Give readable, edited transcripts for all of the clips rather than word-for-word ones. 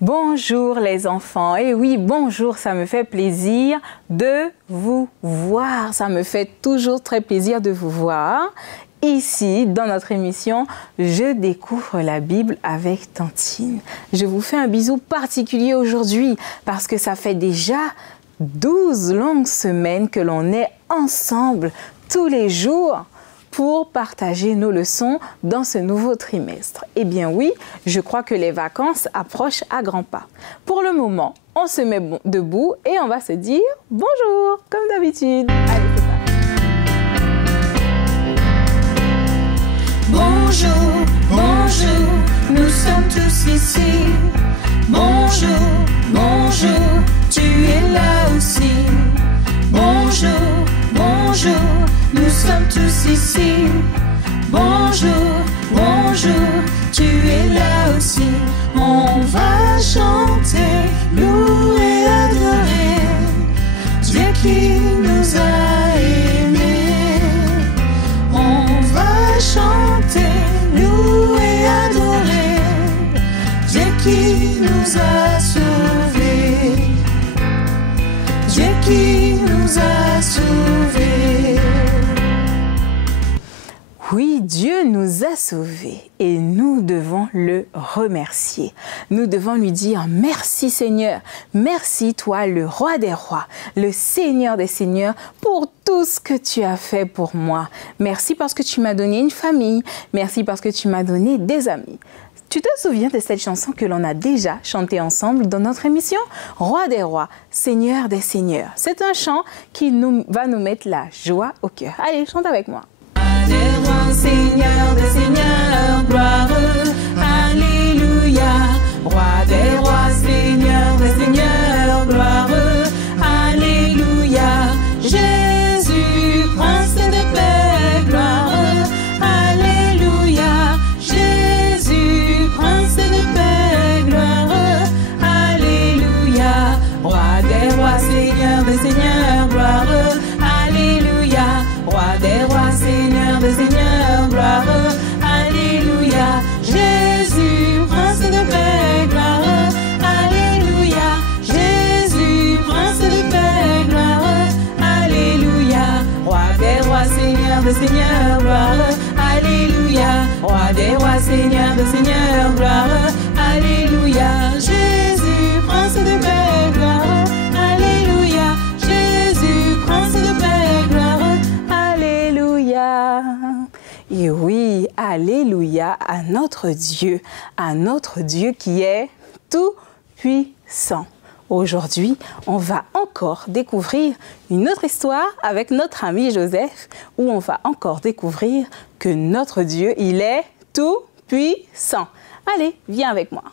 Bonjour les enfants, et oui, bonjour, ça me fait plaisir de vous voir, ça me fait toujours très plaisir de vous voir. Ici, dans notre émission, je découvre la Bible avec Tantine. Je vous fais un bisou particulier aujourd'hui parce que ça fait déjà 12 longues semaines que l'on est ensemble tous les jours pour partager nos leçons dans ce nouveau trimestre. Eh bien oui, je crois que les vacances approchent à grands pas. Pour le moment, on se met debout et on va se dire bonjour, comme d'habitude. Allez, c'est parti. Bonjour, bonjour, nous sommes tous ici. Bonjour, bonjour, tu es là aussi. Bonjour, bonjour, nous sommes tous ici. Bonjour, bonjour, tu es là aussi. On va chanter, louer, adorer Dieu qui nous a aimés. On va chanter, louer, adorer Dieu qui nous a sauvés. Dieu qui nous a sauvés. Oui, Dieu nous a sauvés et nous devons le remercier. Nous devons lui dire merci Seigneur, merci toi le roi des rois, le Seigneur des seigneurs pour tout ce que tu as fait pour moi. Merci parce que tu m'as donné une famille, merci parce que tu m'as donné des amis. Tu te souviens de cette chanson que l'on a déjà chantée ensemble dans notre émission Roi des rois, Seigneur des seigneurs. C'est un chant qui va nous mettre la joie au cœur. Allez, chante avec moi. Des rois, Seigneur des seigneurs, gloire, alléluia. Roi des rois, Seigneur des seigneurs, gloire, alléluia. Jésus, prince de paix, gloire, alléluia. Jésus, prince de paix, gloire, alléluia. Roi des rois, Seigneur des seigneurs, gloire, alléluia. Roi des rois, Seigneur des seigneurs, gloire, alléluia. Jésus, prince de paix, gloire, alléluia. Jésus, prince de paix, gloire, alléluia. Roi des rois, Seigneur des seigneurs, gloire, alléluia. Roi des rois, Seigneur des seigneurs, gloire, alléluia. Jésus, prince de paix, gloire, alléluia. Jésus, prince de paix, gloire, Alléluia. Et oui, alléluia à notre Dieu qui est tout puissant. Aujourd'hui, on va encore découvrir une autre histoire avec notre ami Joseph, où on va encore découvrir que notre Dieu, il est tout puissant. Allez, viens avec moi.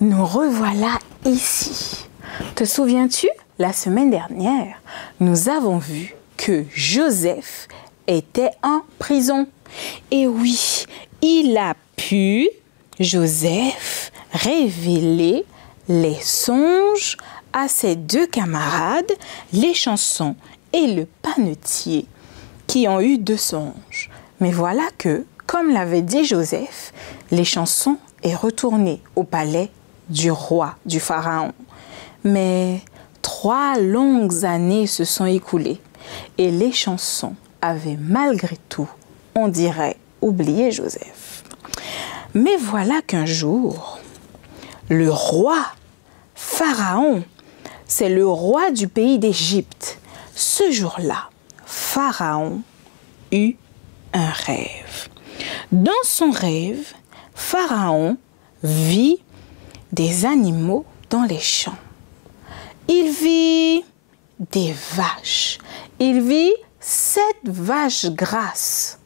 Nous revoilà ici. Te souviens-tu, la semaine dernière, nous avons vu que Joseph était en prison. Et oui, il a pu, Joseph, révéler les songes à ses deux camarades, les chansons et le panetier, qui ont eu deux songes. Mais voilà que, comme l'avait dit Joseph, les chansons est retourné au palais du roi, du pharaon. Mais 3 longues années se sont écoulées et les chansons avaient malgré tout, on dirait, oublié Joseph. Mais voilà qu'un jour, le roi Pharaon, c'est le roi du pays d'Égypte. Ce jour-là, Pharaon eut un rêve. Dans son rêve, Pharaon vit des animaux dans les champs. Il vit des vaches. Il vit 7 vaches grasses.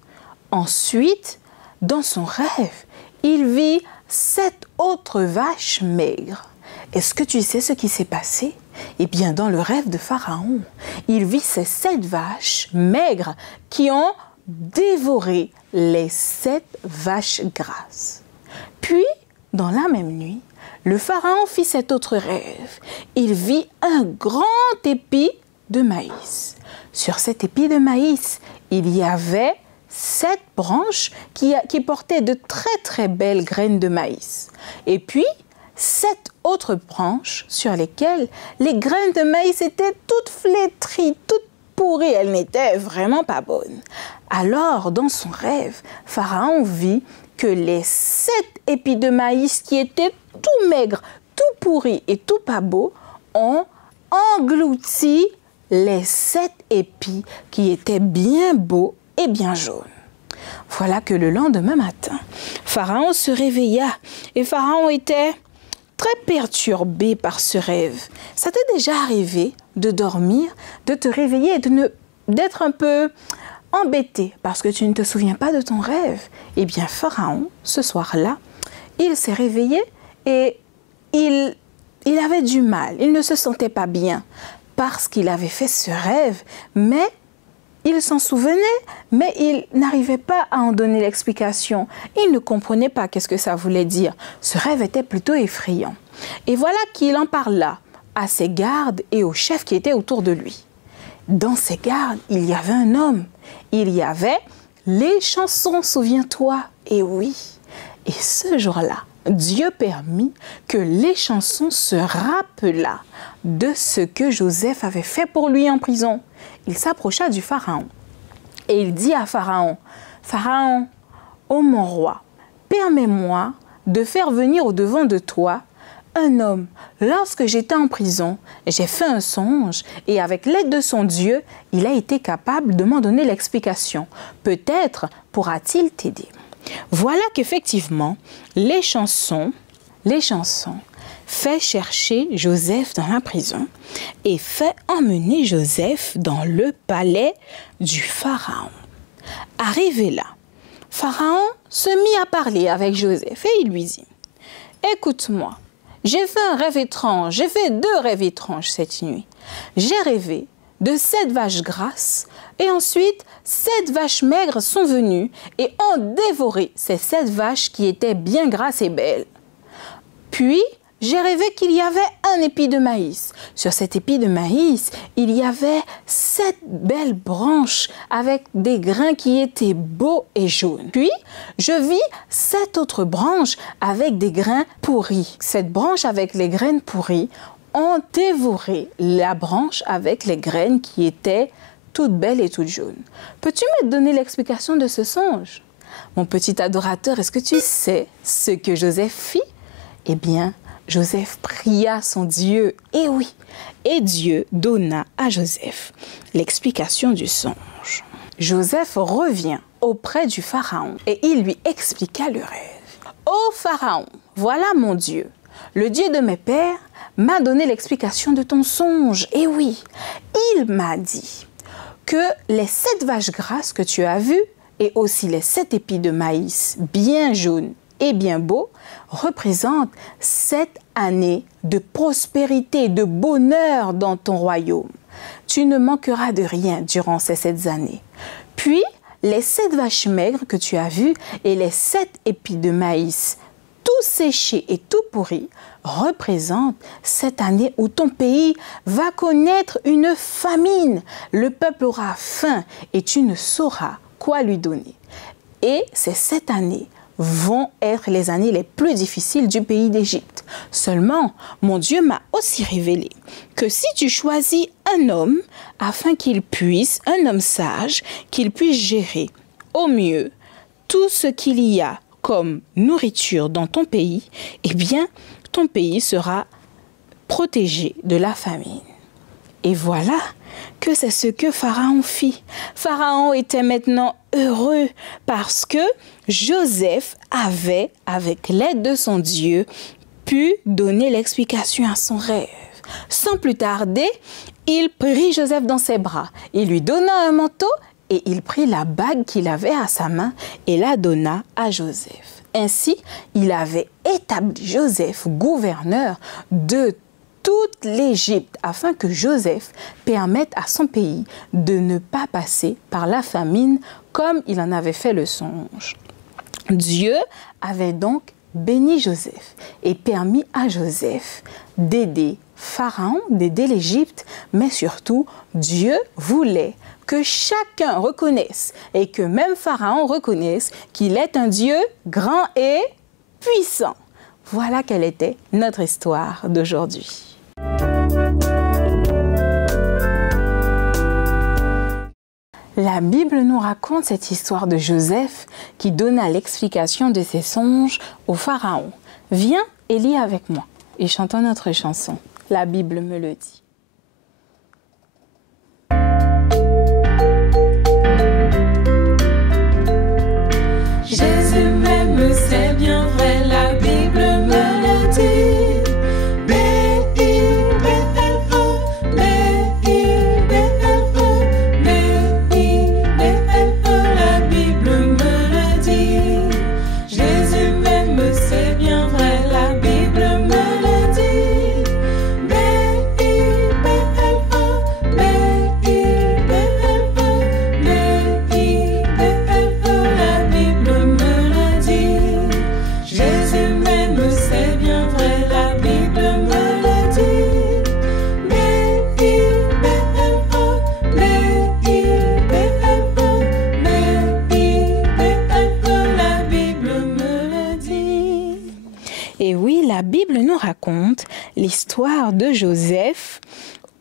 Ensuite, dans son rêve, il vit 7 autres vaches maigres. Est-ce que tu sais ce qui s'est passé? Eh bien, dans le rêve de Pharaon, il vit ces 7 vaches maigres qui ont dévorer les 7 vaches grasses. Puis, dans la même nuit, le pharaon fit cet autre rêve. Il vit un grand épi de maïs. Sur cet épi de maïs, il y avait 7 branches qui portaient de très belles graines de maïs. Et puis, 7 autres branches sur lesquelles les graines de maïs étaient toutes flétries, toutes pourries. Elles n'étaient vraiment pas bonnes. Alors, dans son rêve, Pharaon vit que les 7 épis de maïs qui étaient tout maigres, tout pourris et tout pas beaux ont englouti les 7 épis qui étaient bien beaux et bien jaunes. Voilà que le lendemain matin, Pharaon se réveilla et Pharaon était très perturbé par ce rêve. Ça t'est déjà arrivé de dormir, de te réveiller et d'être un peu embêté parce que tu ne te souviens pas de ton rêve? Eh bien, Pharaon, ce soir-là, il s'est réveillé et il avait du mal. Il ne se sentait pas bien parce qu'il avait fait ce rêve, mais il s'en souvenait, mais il n'arrivait pas à en donner l'explication. Il ne comprenait pas qu'est-ce que ça voulait dire. Ce rêve était plutôt effrayant. Et voilà qu'il en parla à ses gardes et aux chefs qui étaient autour de lui. Dans ses gardes, il y avait un homme. Il y avait les chansons, souviens-toi. Et oui, et ce jour-là, Dieu permit que les chansons se rappelât de ce que Joseph avait fait pour lui en prison. Il s'approcha du Pharaon et il dit à Pharaon, « Pharaon, ô mon roi, permets-moi de faire venir au-devant de toi un homme. Lorsque j'étais en prison, j'ai fait un songe et avec l'aide de son Dieu, il a été capable de m'en donner l'explication. Peut-être pourra-t-il t'aider. » Voilà qu'effectivement, les chansons fait chercher Joseph dans la prison et fait emmener Joseph dans le palais du Pharaon. Arrivé là, Pharaon se mit à parler avec Joseph et il lui dit, « Écoute-moi, j'ai fait un rêve étrange, j'ai fait 2 rêves étranges cette nuit. J'ai rêvé de 7 vaches grasses et ensuite 7 vaches maigres sont venues et ont dévoré ces 7 vaches qui étaient bien grasses et belles. Puis, j'ai rêvé qu'il y avait un épi de maïs. Sur cet épi de maïs, il y avait 7 belles branches avec des grains qui étaient beaux et jaunes. Puis, je vis 7 autres branches avec des grains pourris. Cette branche avec les graines pourries ont dévoré la branche avec les graines qui étaient toutes belles et toutes jaunes. Peux-tu me donner l'explication de ce songe? Mon petit adorateur, est-ce que tu sais ce que Joseph fit? Eh bien, Joseph pria son Dieu, et oui, et Dieu donna à Joseph l'explication du songe. Joseph revient auprès du Pharaon et il lui expliqua le rêve. « Ô Pharaon, voilà mon Dieu, le Dieu de mes pères m'a donné l'explication de ton songe. Et oui, il m'a dit que les 7 vaches grasses que tu as vues et aussi les 7 épis de maïs bien jaunes et bien beaux représentent 7 années de prospérité, de bonheur dans ton royaume. Tu ne manqueras de rien durant ces 7 années. Puis, les 7 vaches maigres que tu as vues et les 7 épis de maïs tout séchés et tout pourris représentent cette année où ton pays va connaître une famine. Le peuple aura faim et tu ne sauras quoi lui donner. Et ces 7 années vont être les années les plus difficiles du pays d'Égypte. Seulement, mon Dieu m'a aussi révélé que si tu choisis un homme afin un homme sage, qu'il puisse gérer au mieux tout ce qu'il y a comme nourriture dans ton pays, eh bien, ton pays sera protégé de la famine. Et voilà que c'est ce que Pharaon fit. Pharaon était maintenant heureux parce que Joseph avait, avec l'aide de son Dieu, pu donner l'explication à son rêve. Sans plus tarder, il prit Joseph dans ses bras. Il lui donna un manteau et il prit la bague qu'il avait à sa main et la donna à Joseph. Ainsi, il avait établi Joseph gouverneur de toute l'Égypte afin que Joseph permette à son pays de ne pas passer par la famine comme il en avait fait le songe. Dieu avait donc béni Joseph et permis à Joseph d'aider Pharaon, d'aider l'Égypte, mais surtout, Dieu voulait que chacun reconnaisse et que même Pharaon reconnaisse qu'il est un Dieu grand et puissant. Voilà quelle était notre histoire d'aujourd'hui. La Bible nous raconte cette histoire de Joseph qui donna l'explication de ses songes au Pharaon. Viens et lis avec moi et chantons notre chanson. La Bible me le dit. Jésus m'aime, c'est bien vrai, la Bible me le dit. Raconte l'histoire de Joseph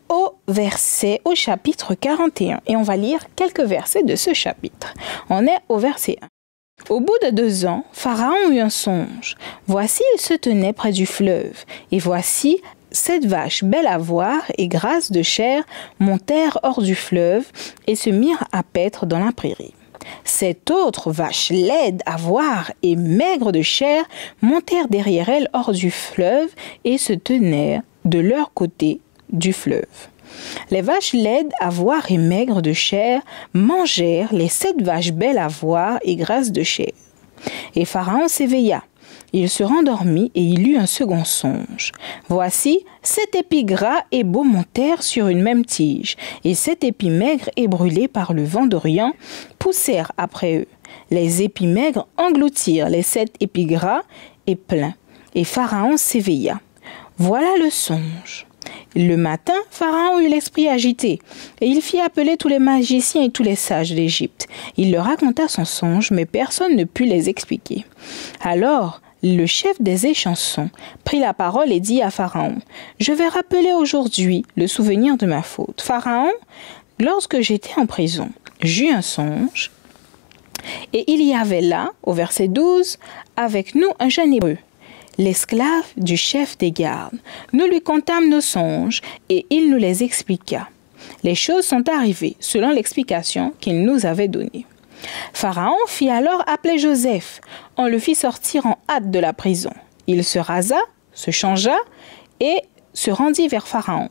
au chapitre 41. Et on va lire quelques versets de ce chapitre. On est au verset 1. Au bout de 2 ans, Pharaon eut un songe. Voici, il se tenait près du fleuve. Et voici, 7 vaches belles à voir et grasses de chair montèrent hors du fleuve et se mirent à paître dans la prairie. 7 autres vaches laides à voir et maigres de chair montèrent derrière elles hors du fleuve et se tenèrent de leur côté du fleuve. Les vaches laides à voir et maigres de chair mangèrent les 7 vaches belles à voir et grasses de chair. Et Pharaon s'éveilla. Il se rendormit et il eut un second songe. Voici, 7 épis gras et beaux montèrent sur une même tige, et 7 épis maigres et brûlés par le vent d'Orient poussèrent après eux. Les épis maigres engloutirent les 7 épis gras et pleins, et Pharaon s'éveilla. Voilà le songe. Le matin, Pharaon eut l'esprit agité, et il fit appeler tous les magiciens et tous les sages d'Égypte. Il leur raconta son songe, mais personne ne put les expliquer. Alors, le chef des échansons prit la parole et dit à Pharaon, « Je vais rappeler aujourd'hui le souvenir de ma faute. Pharaon, lorsque j'étais en prison, j'eus un songe, et il y avait là, au verset 12, avec nous un jeune hébreu, l'esclave du chef des gardes. Nous lui contâmes nos songes, et il nous les expliqua. Les choses sont arrivées selon l'explication qu'il nous avait donnée. Pharaon fit alors appeler Joseph. On le fit sortir en hâte de la prison. Il se rasa, se changea et se rendit vers Pharaon.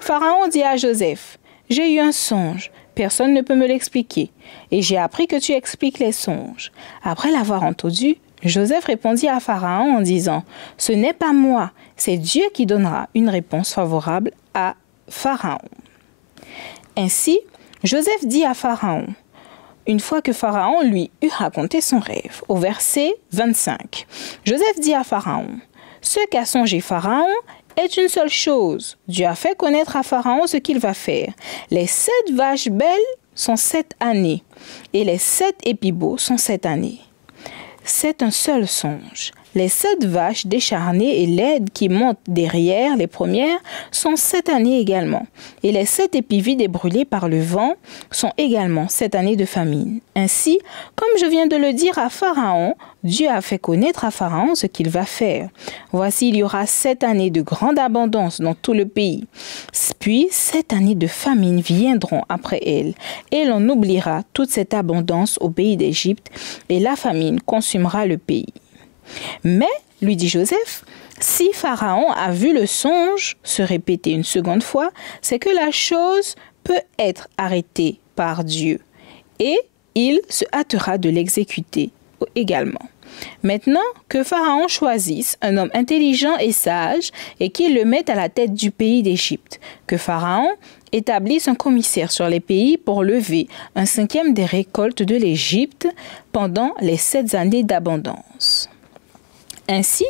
Pharaon dit à Joseph, « J'ai eu un songe, personne ne peut me l'expliquer, et j'ai appris que tu expliques les songes. » Après l'avoir entendu, Joseph répondit à Pharaon en disant, « Ce n'est pas moi, c'est Dieu qui donnera une réponse favorable à Pharaon. » Ainsi, Joseph dit à Pharaon, une fois que Pharaon lui eut raconté son rêve, au verset 25. Joseph dit à Pharaon, « Ce qu'a songé Pharaon est une seule chose. Dieu a fait connaître à Pharaon ce qu'il va faire. Les 7 vaches belles sont 7 années, et les 7 épis beaux sont 7 années. C'est un seul songe. Les 7 vaches décharnées et laides qui montent derrière les premières sont 7 années également. Et les 7 épis vides et brûlés par le vent sont également 7 années de famine. Ainsi, comme je viens de le dire à Pharaon, Dieu a fait connaître à Pharaon ce qu'il va faire. Voici, il y aura 7 années de grande abondance dans tout le pays. Puis 7 années de famine viendront après elles. Et l'on oubliera toute cette abondance au pays d'Égypte, et la famine consumera le pays. Mais, lui dit Joseph, si Pharaon a vu le songe se répéter une seconde fois, c'est que la chose peut être arrêtée par Dieu et il se hâtera de l'exécuter également. Maintenant, que Pharaon choisisse un homme intelligent et sage et qu'il le mette à la tête du pays d'Égypte. Que Pharaon établissent un commissaire sur les pays pour lever un cinquième des récoltes de l'Égypte pendant les 7 années d'abondance. Ainsi,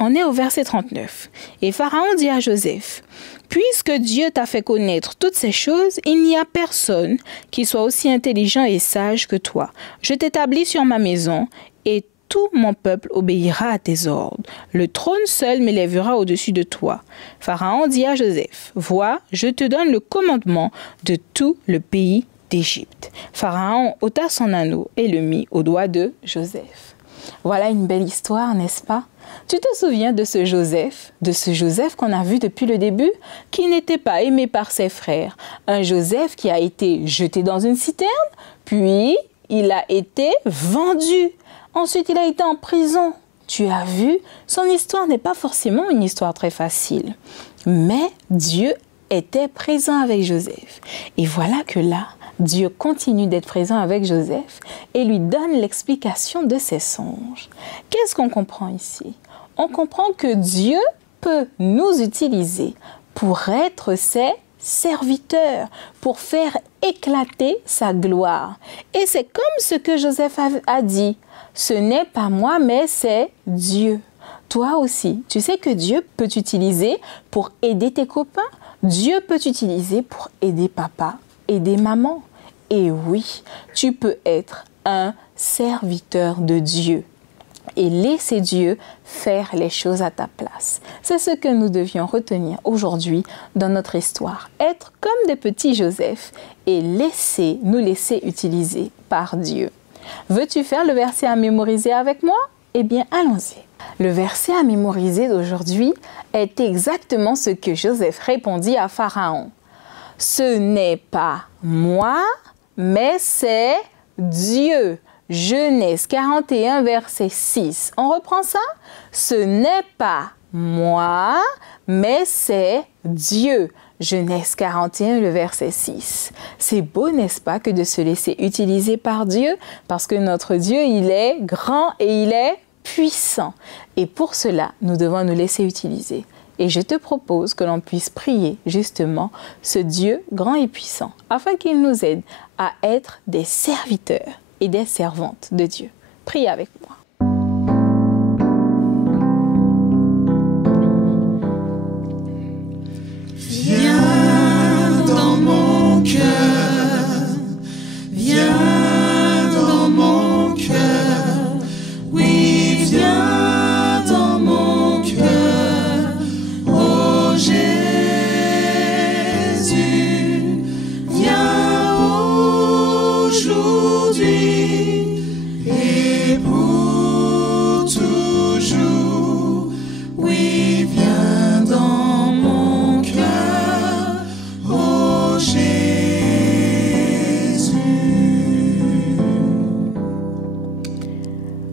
on est au verset 39. Et Pharaon dit à Joseph, « Puisque Dieu t'a fait connaître toutes ces choses, il n'y a personne qui soit aussi intelligent et sage que toi. Je t'établis sur ma maison et tout mon peuple obéira à tes ordres. Le trône seul m'élèvera au-dessus de toi. » Pharaon dit à Joseph, « Vois, je te donne le commandement de tout le pays d'Égypte. » Pharaon ôta son anneau et le mit au doigt de Joseph. Voilà une belle histoire, n'est-ce pas? Tu te souviens de ce Joseph qu'on a vu depuis le début, qui n'était pas aimé par ses frères. Un Joseph qui a été jeté dans une citerne, puis il a été vendu. Ensuite, il a été en prison. Tu as vu, son histoire n'est pas forcément une histoire très facile. Mais Dieu était présent avec Joseph. Et voilà que là, Dieu continue d'être présent avec Joseph et lui donne l'explication de ses songes. Qu'est-ce qu'on comprend ici? On comprend que Dieu peut nous utiliser pour être ses serviteurs, pour faire éclater sa gloire. Et c'est comme ce que Joseph a dit. Ce n'est pas moi, mais c'est Dieu. Toi aussi, tu sais que Dieu peut t'utiliser pour aider tes copains. Dieu peut t'utiliser pour aider papa, aider maman. Et oui, tu peux être un serviteur de Dieu et laisser Dieu faire les choses à ta place. C'est ce que nous devions retenir aujourd'hui dans notre histoire. Être comme des petits Joseph et nous laisser utiliser par Dieu. Veux-tu faire le verset à mémoriser avec moi? Eh bien, allons-y. Le verset à mémoriser d'aujourd'hui est exactement ce que Joseph répondit à Pharaon. « Ce n'est pas moi, mais c'est Dieu. » Genèse 41, verset 6. On reprend ça? « Ce n'est pas moi, mais c'est Dieu. » Genèse 41, le verset 6. C'est beau, n'est-ce pas, que de se laisser utiliser par Dieu, parce que notre Dieu, il est grand et il est puissant. Et pour cela, nous devons nous laisser utiliser. Et je te propose que l'on puisse prier justement ce Dieu grand et puissant, afin qu'il nous aide à être des serviteurs et des servantes de Dieu. Prie avec moi. Viens dans mon cœur, viens dans mon cœur, oui, viens dans mon cœur, oh Jésus, viens aujourd'hui et pour toujours, oui, viens dans mon cœur, oh Jésus.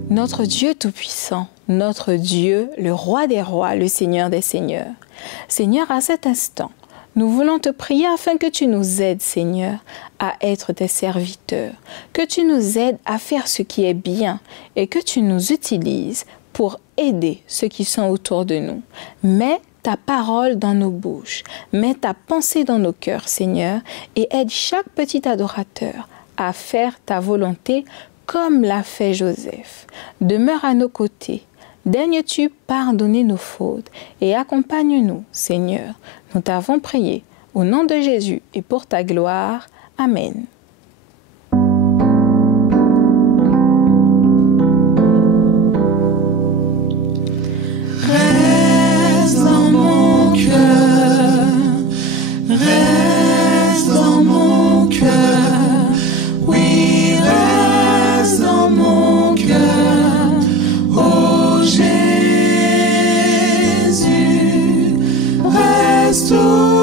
Notre Dieu Tout-Puissant, notre Dieu, le Roi des Rois, le Seigneur des Seigneurs. Seigneur, à cet instant, nous voulons te prier afin que tu nous aides, Seigneur, à être tes serviteurs, que tu nous aides à faire ce qui est bien et que tu nous utilises pour aider ceux qui sont autour de nous. Mets ta parole dans nos bouches, mets ta pensée dans nos cœurs, Seigneur, et aide chaque petit adorateur à faire ta volonté comme l'a fait Joseph. Demeure à nos côtés. Daignes-tu pardonner nos fautes et accompagne-nous, Seigneur. Nous t'avons prié au nom de Jésus et pour ta gloire. Amen. Reste dans mon cœur, reste dans mon cœur, oui, reste dans mon cœur, oh Jésus, reste aujourd'hui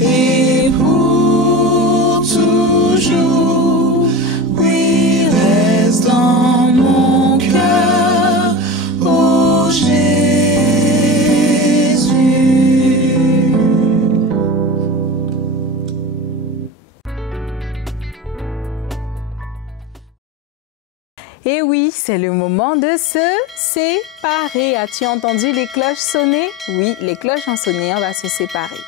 et Et oui, c'est le moment de se séparer. As-tu entendu les cloches sonner? Oui, les cloches ont sonné, on va se séparer.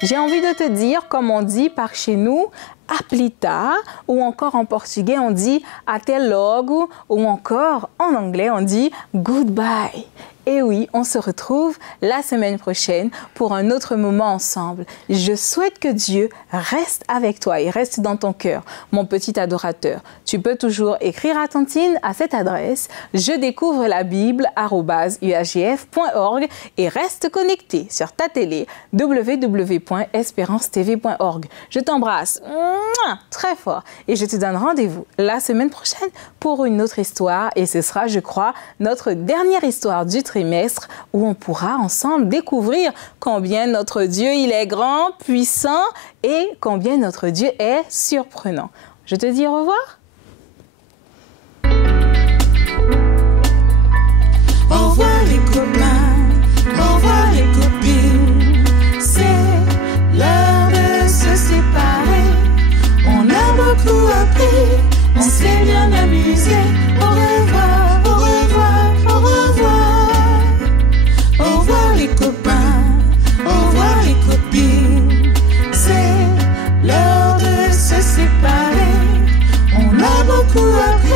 J'ai envie de te dire, comme on dit par chez nous, à plus tard, ou encore en portugais, on dit até logo, ou encore en anglais, on dit goodbye. Et oui, on se retrouve la semaine prochaine pour un autre moment ensemble. Je souhaite que Dieu reste avec toi et reste dans ton cœur, mon petit adorateur. Tu peux toujours écrire à Tantine à cette adresse jedécouvre-la-bible@uagf.org et reste connecté sur ta télé www.espérance-tv.org. Je t'embrasse très fort et je te donne rendez-vous la semaine prochaine pour une autre histoire et ce sera, je crois, notre dernière histoire du trimestre où on pourra ensemble découvrir combien notre Dieu il est grand, puissant et combien notre Dieu est surprenant. Je te dis au revoir. Au revoir les copains, au revoir les copines, c'est l'heure de se séparer. On a beaucoup appris, on s'est bien amusé. Au revoir, au revoir, au revoir. Au revoir les copains, au revoir les copines, c'est l'heure de se séparer. On a beaucoup appris.